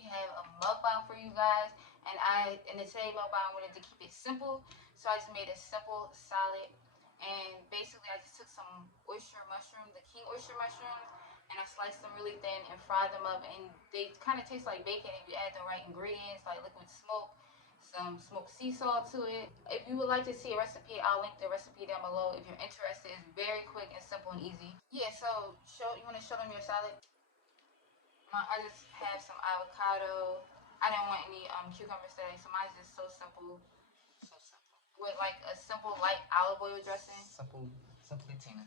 we have a mukbang for you guys. And in the today mukbang, I wanted to keep it simple, so I just made a simple salad. And basically, I just took some oyster mushroom, the king oyster mushrooms, and I sliced them really thin and fried them up. And they kind of taste like bacon if you add the right ingredients, like liquid smoke, some smoked sea salt to it. If you would like to see a recipe, I'll link the recipe down below. If you're interested, it's very quick and simple and easy. Yeah, so you want to show them your salad? I just have some avocado. I didn't want any cucumbers today, so mine's just so simple. So simple. With like a simple light olive oil dressing. Simply Tina.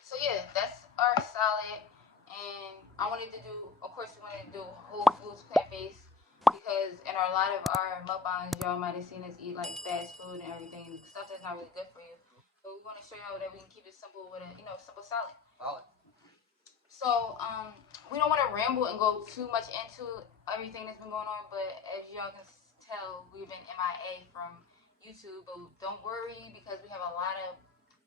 So yeah, that's our salad. And I wanted to do, of course, we wanted to do Whole Foods plant-based because in a lot of our mukbangs, y'all might have seen us eat like fast food and everything, stuff that's not really good for you. But we want to show y'all that we can keep it simple with a, simple salad. Solid. So we don't want to ramble and go too much into everything that's been going on, but as y'all can tell, we've been MIA from YouTube. But don't worry because we have a lot of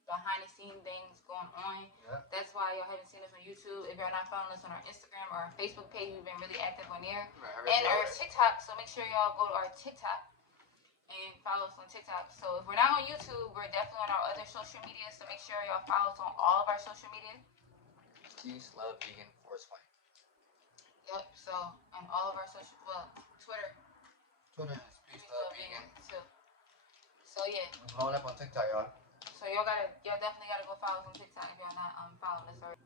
behind the scene things going on. Yeah. That's why y'all haven't seen us on YouTube. If y'all not following us on our Instagram or our Facebook page, we've been really active on there. Right, and our TikTok. So make sure y'all go to our TikTok and follow us on TikTok. So if we're not on YouTube, we're definitely on our other social media. So make sure y'all follow us on all of our social media. Peace, love, vegan, Forest White. Yep. So on all of our social, Twitter. Twitter is peace, love, vegan too. So yeah. We're blowing up on TikTok, y'all. So y'all definitely gotta go follow us on TikTok if y'all not following us already.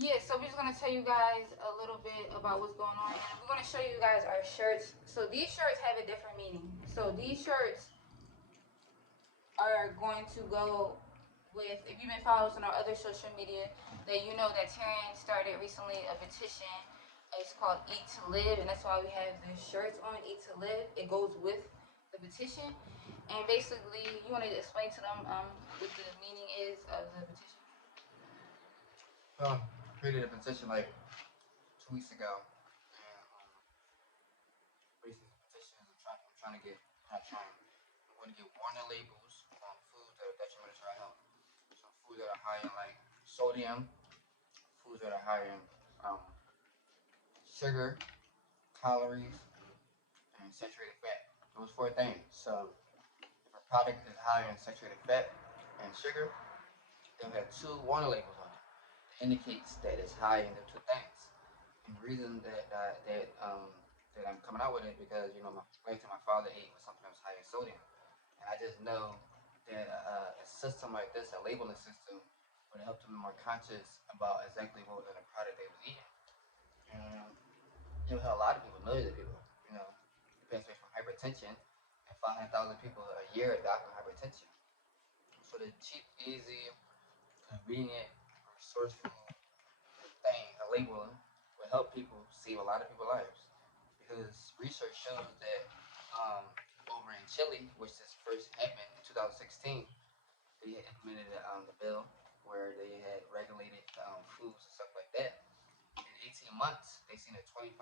Yeah, so we're just gonna tell you guys a little bit about what's going on, and we're gonna show you guys our shirts. So these shirts have a different meaning. So these shirts are going to go with, if you've been following us on our other social media, that you know that Taryn started recently a petition. It's called Eat to Live, and that's why we have the shirts on Eat to Live. It goes with the petition. And basically, you wanted to explain to them what the meaning is of the petition? Created a petition like 2 weeks ago. And basically, the petition is I'm trying to get, not trying, I'm going to get warning labels on foods that are detrimental to our health. So foods that are high in like sodium, foods that are high in sugar, calories, and saturated fat. Those 4 things. So if a product is high in saturated fat and sugar, they'll have 2 warning labels on it. It indicates that it's high in the 2 things. And the reason that I'm coming out with it because my wife and my father ate with something that was high in sodium, and I just know that a system like this, a labeling system, would help them be more conscious about exactly what was in the product they was eating. And a lot of people, millions of people, pass away from hypertension, and 500,000 people a year die from hypertension. So the cheap, easy, convenient, resourceful thing, a labeling, will help people save a lot of people's lives. Because research shows that over in Chile, which this first happened in 2016, they had implemented the bill where they had regulated foods and stuff like that. In 18 months, they seen a 25%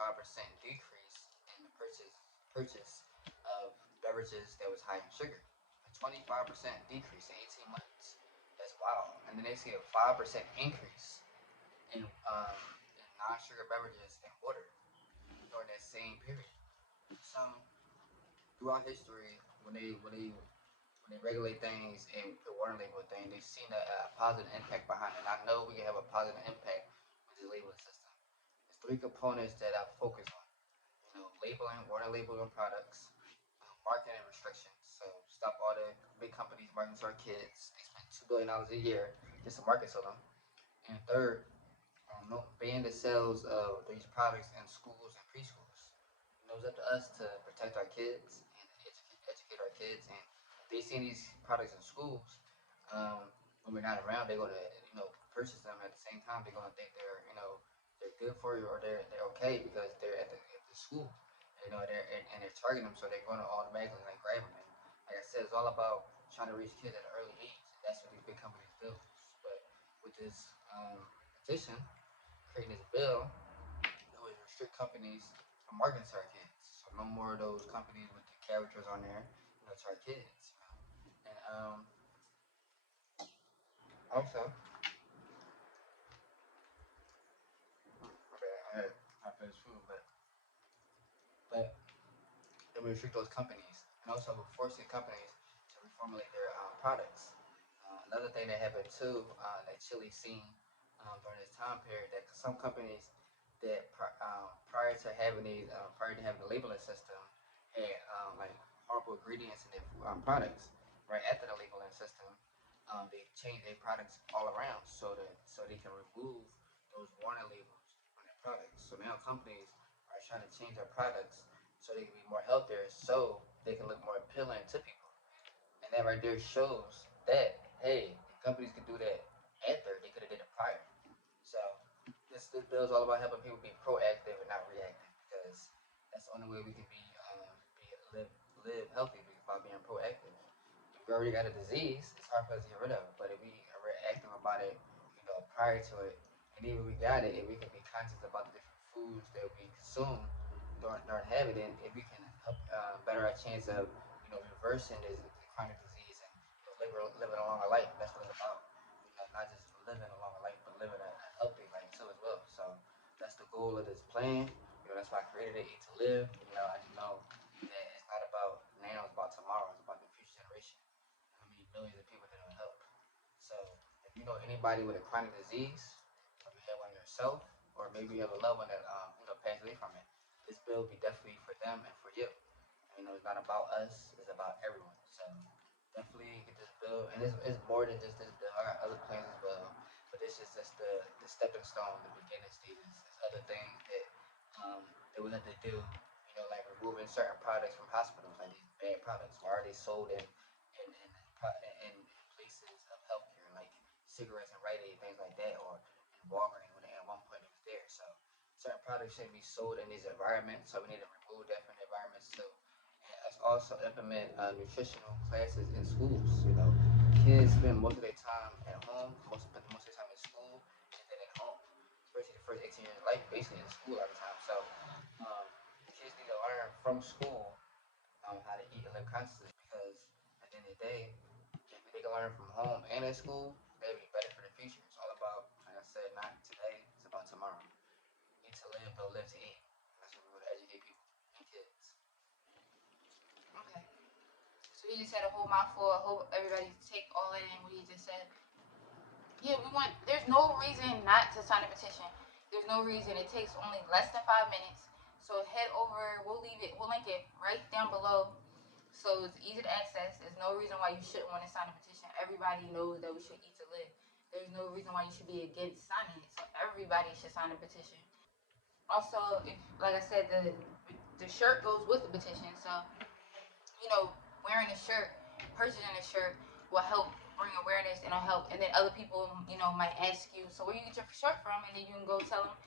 decrease in the purchase of beverages that was high in sugar. A 25% decrease in 18 months. That's wild. And then they see a 5% increase in non-sugar beverages and water during that same period. So throughout history, when they regulate things and put warning label things, they've seen a positive impact behind it. And I know we can have a positive impact with the labeling system. There's 3 components that I focus on. Labeling, warning labels on products, marketing restrictions. So stop all the big companies marketing to our kids. They spend $2 billion a year just to market to them. And third, ban the sales of these products in schools and preschools. It's up to us to protect our kids and educate our kids. And if they see these products in schools, when we're not around, they're going to purchase them. At the same time, they're going to think they're good for you or they're okay because they're at the school. They're targeting them, so they're going to automatically grab them. And like I said, it's all about trying to reach kids at an early age. That's what these big companies do. But with this petition, creating this bill, it would restrict companies from marketing to our kids. So no more of those companies with the characters on there, to our kids. And also, I plant-based food, but it would restrict those companies, and also forcing companies to reformulate their products. Another thing that happened too, that Chile seen during this time period, that some companies that prior to having the labeling system, had like horrible ingredients in their products. Right after the labeling system, they changed their products all around so they can remove those warning labels on their products. So now companies are trying to change their products so they can be more healthier, so they can look more appealing to people. And that right there shows that, hey, companies could do that after they could have did it prior. So this bill is all about helping people be proactive and not reactive, because that's the only way we can live healthy, by being proactive. If we already got a disease, it's hard for us to get rid of it. But if we are active about it, prior to it, and even we got it, if we can be conscious about the different foods that we consume during having it, if we can help better our chance of reversing this chronic disease and living a longer life. That's what it's about. Not just living a longer life, but living a healthy life too as well. So that's the goal of this plan. That's why I created it, Eat to Live. I just know that it's not about now, it's about tomorrow, it's about the future generation. How many millions of people that it'll help. So if you know anybody with a chronic disease, or you have one yourself, or maybe you have a loved one that passed away from it, this bill will be definitely for them and for you. It's not about us; it's about everyone. So definitely get this bill, and it's more than just this bill. I got other plans as well, but this is just the stepping stone, the beginning stages. There's other things that we have to do. Like removing certain products from hospitals, like these bad products. Why are they sold in places of healthcare, like cigarettes and Rite Aid, things like that, or in Walgreens when at one point it was there. So certain products shouldn't be sold in these environments, so we need to remove that from the environments too. And let's also implement nutritional classes in schools. Kids spend most of their time at home, most of their time in school, and then at home, especially the first 18 years of life, basically in school all the time. So um, kids need to learn from school how to eat and live consciously, because at the end of the day, if they can learn from home and in school, they'll be better for the future. It's all about, like I said, not today, it's about tomorrow. Eat to live, don't live to eat. That's what we would educate people and kids. Okay. So he just said a whole mouthful. I hope everybody take all that in what he just said. Yeah, there's no reason not to sign a petition. There's no reason. It takes only less than 5 minutes. So head over, we'll link it right down below. So it's easy to access. There's no reason why you shouldn't want to sign a petition. Everybody knows that we should eat to live. There's no reason why you should be against signing it. So everybody should sign a petition. Also, like I said, the shirt goes with the petition. So wearing a shirt, purchasing a shirt will help bring awareness and it'll help. And then other people, might ask you, so where you get your shirt from? And then you can go tell them,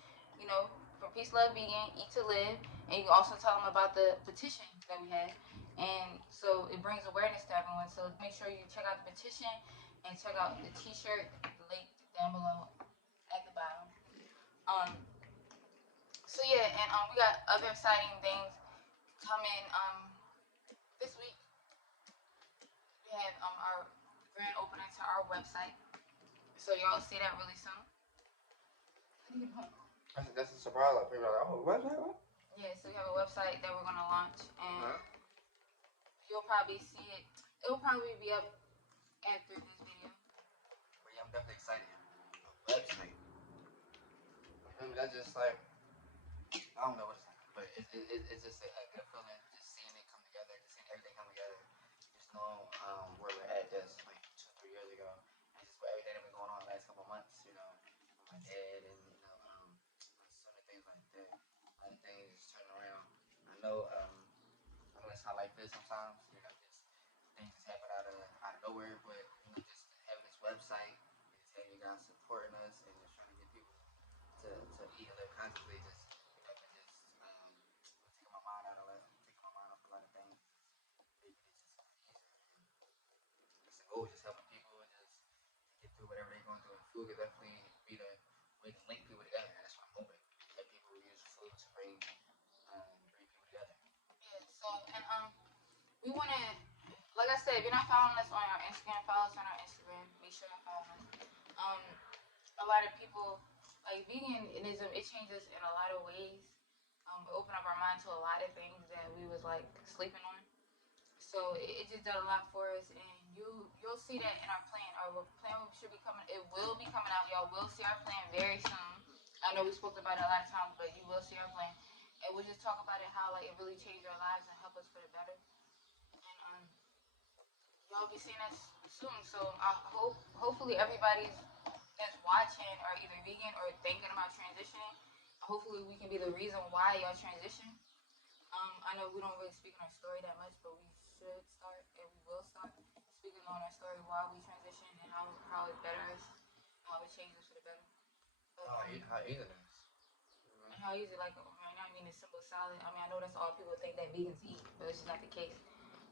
from Peace Love Vegan, Eat to Live, and you can also tell them about the petition that we had. And so it brings awareness to everyone. So make sure you check out the petition and check out the T-shirt link down below at the bottom. Um. So yeah, and we got other exciting things coming this week. We have our grand opening to our website. So y'all see that really soon. That's a surprise. Like people are like, oh, what? Yeah, so we have a website that we're gonna launch, and you'll probably see it. It'll probably be up after this video. But yeah, I'm definitely excited. Website. That's just like, I don't know what it's like, but it's just a good feeling, just seeing it come together, just seeing everything come together, just knowing where we're at just like 2, 3 years ago, and just everything that been going on the last couple of months, with my dad and some of the things like that, and things just turning around. I know that's how life is sometimes, just things just happen out of nowhere, but just having this website, just having you guys supporting us and just trying to get people to eat and live consciously, just taking my mind out of it, taking my mind off a lot of things, making it just easier. And it's the goal, just helping people and just get through whatever they're going through. And food could definitely be the way to link people together. And that's what I'm hoping, that people use food to bring people together. Yeah. So and we wanna, like I said, if you're not following us on our Instagram, follow us on our Instagram. Make sure to follow us. A lot of people like veganism. It changes in a lot of ways. mind to a lot of things that we was like sleeping on. So it just did a lot for us, and you'll see that in our plan. Our plan should be coming. It will be coming out. Y'all will see our plan very soon. I know we spoke about it a lot of times, but you will see our plan, and we'll just talk about it how like it really changed our lives and help us for the better. And y'all be seeing us soon. So I hopefully everybody's that's watching are either vegan or thinking about transitioning. Hopefully we can be the reason why y'all transition. I know we don't really speak on our story that much, but we should start and we will start speaking on our story while we transition and how it betters, how it changes for the better. But, How easy it is. and how easy, like right now, I mean, it's simple salad. I mean, I know that's all people think that vegans eat, but it's just not the case.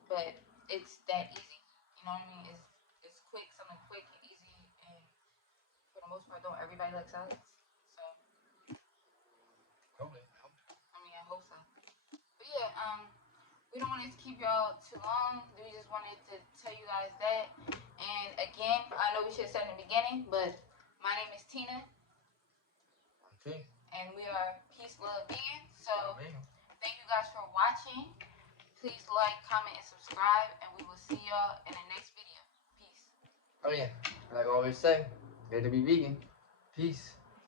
But it's that easy. You know what I mean? It's quick, something quick and easy, and for the most part, don't everybody like salads? So Hopefully. I mean, I hope so. But yeah, we don't want it to keep y'all too long. We just wanted to tell you guys that. And again, I know we should have said in the beginning, but my name is Tina. Okay. And we are Peace, Love, Vegan. So Amen. thank you guys for watching. Please like, comment, and subscribe. And we will see y'all in the next video. Peace. Oh yeah. Like I always say, better be vegan. Peace.